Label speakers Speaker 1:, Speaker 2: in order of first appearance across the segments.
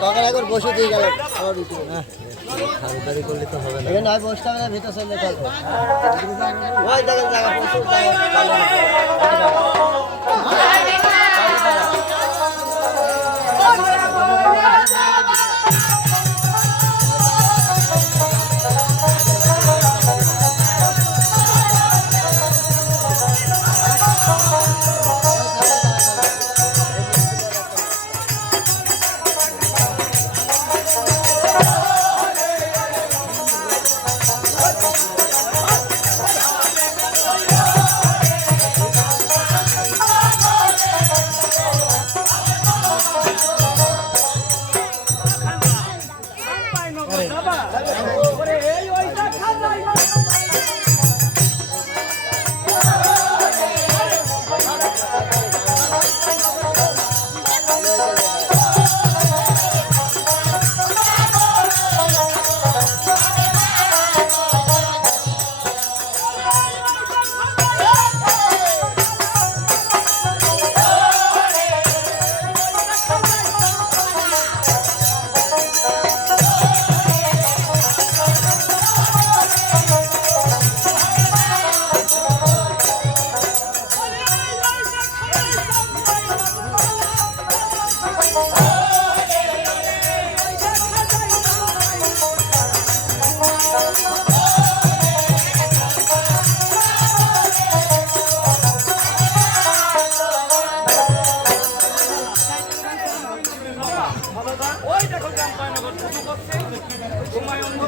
Speaker 1: কাকার একবার বসে দিয়ে গেল আবার উঠে না খালতারি করলে তো হবে না এখানে নয় বসতে হবে না ভিতর সামনে থাকবে ওই দেখেন জায়গা প্রচুর জায়গা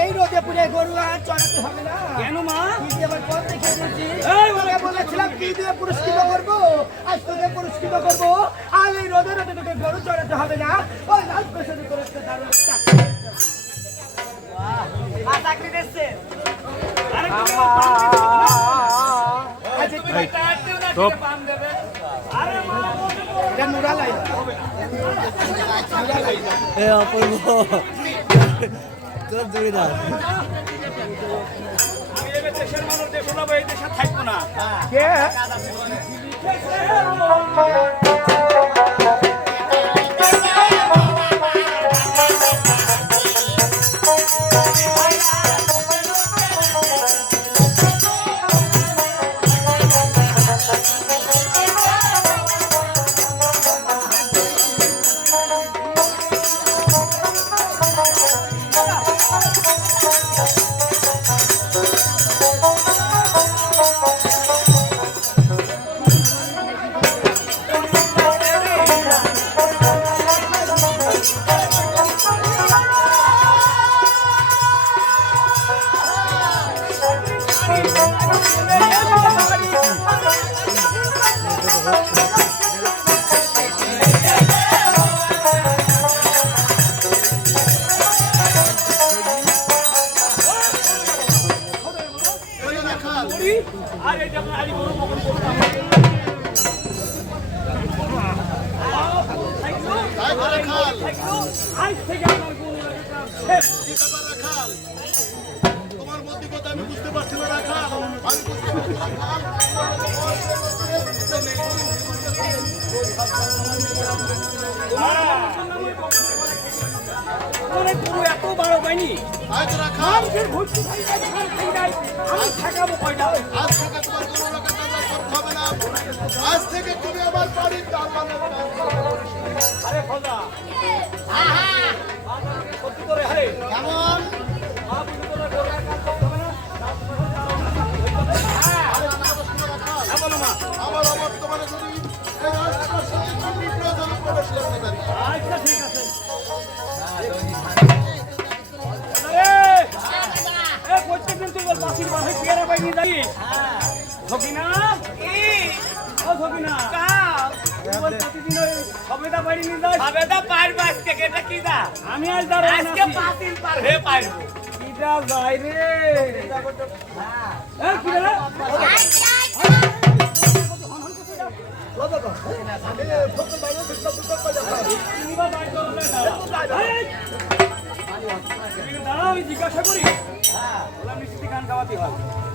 Speaker 2: এই রোদে পুড়ে গরু আর চড়াতে হবে না।
Speaker 3: কেন মা?
Speaker 2: কি দিয়ে আমার পথ দেখিয়ে দিয়েছিস?
Speaker 3: এই
Speaker 2: তোকে বলেছিলাম কি দিয়ে পুরস্কৃত করব? আজ তোকে পুরস্কৃত করব। আর এই রোদে রোদে তোকে গরু চড়াতে হবে না। ওই রাজপ্রসাদে করে একটা দারুণ চাকরি।
Speaker 3: আরে দেবে। আরে
Speaker 2: নুরা লাইন।
Speaker 1: এ অপূর্ব। তোর দুই না
Speaker 3: আমি এবার দেশের মানুষ দেশ ওলাবো, এই দেশে থাকব না।
Speaker 4: তোমার মধ্যে কথা আমি বুঝতে পারছি না রাখা আমি বুঝতে পারছি না।
Speaker 3: এত বড়
Speaker 4: বাহিনী
Speaker 3: মানুষের ভোট আমি
Speaker 4: আজ থেকে তুমি আমার বাড়ির
Speaker 3: মানে কইনি যাবি হ্যাঁ। সকিনা কি? ও সকিনা কা? প্রতিদিন ওই সবেদা বাড়ি নিয়ে যাস।
Speaker 5: সবেদা পারব আজকে এটা কি দা?
Speaker 3: আমি আজ দাঁড়ো
Speaker 5: আজকে পাতিল পার হে পারব।
Speaker 3: কিটা যাই রে? হ্যাঁ এ কি রে? হ্যাঁ। জিজ্ঞাসা করি। হ্যাঁ মিষ্টি গান গাওয়াতে হয়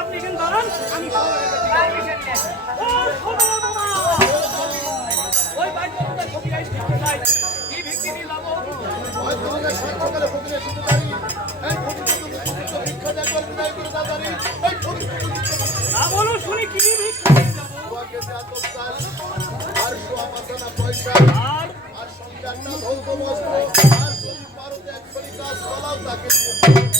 Speaker 3: আপনি কিন্তু দাঁড়ান আমি শুনি কি ভিক্ষা
Speaker 4: আর পয়সা।
Speaker 3: त्यांना भाऊ
Speaker 4: कमवास मारुती एक
Speaker 3: सलिका सलाम दाखल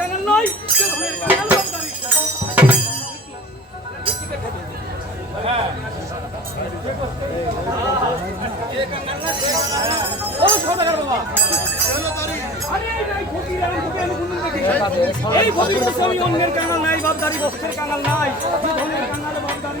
Speaker 3: কাঙাল নয় এই ফকির, আমি অন্যের কাঙাল নাই বাপদারি বস্তের কাঙাল নাই। ধনের কাঙালে বাপদারি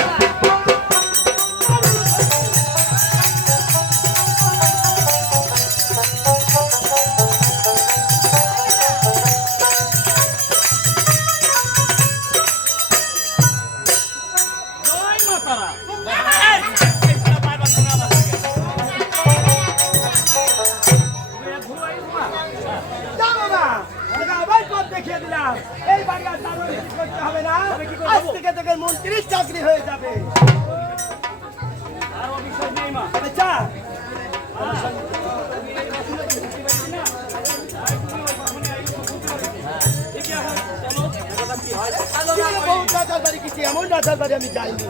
Speaker 2: দাদার বাড়ি আমি যাইনি।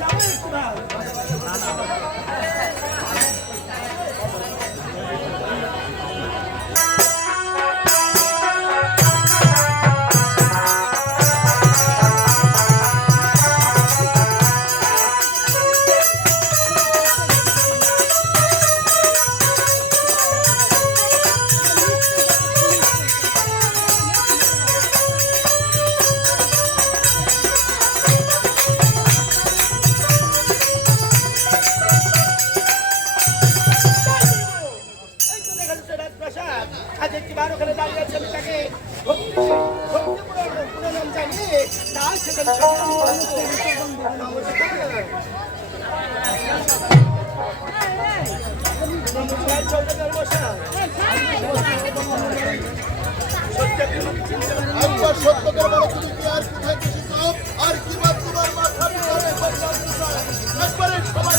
Speaker 2: যাব একটু একটিবার ওখানে দাঁড়িয়ে আছে আমি তাকে পুরো নাম জানিয়ে তার সেখানে
Speaker 4: একবার সত্য করে বলো তুমি কি আর কোথায় কিছু চাও আর কি বা তোমার মাথা একবারে সবাই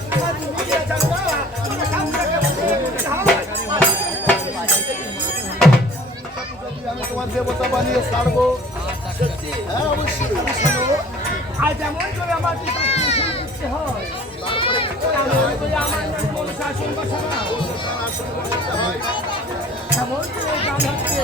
Speaker 4: জানিয়ে ছাড়বো। হ্যাঁ অবশ্যই
Speaker 2: আর যেমন করে আমার হয় আমার মনসা আসন বসানো এমন করে গান হচ্ছে।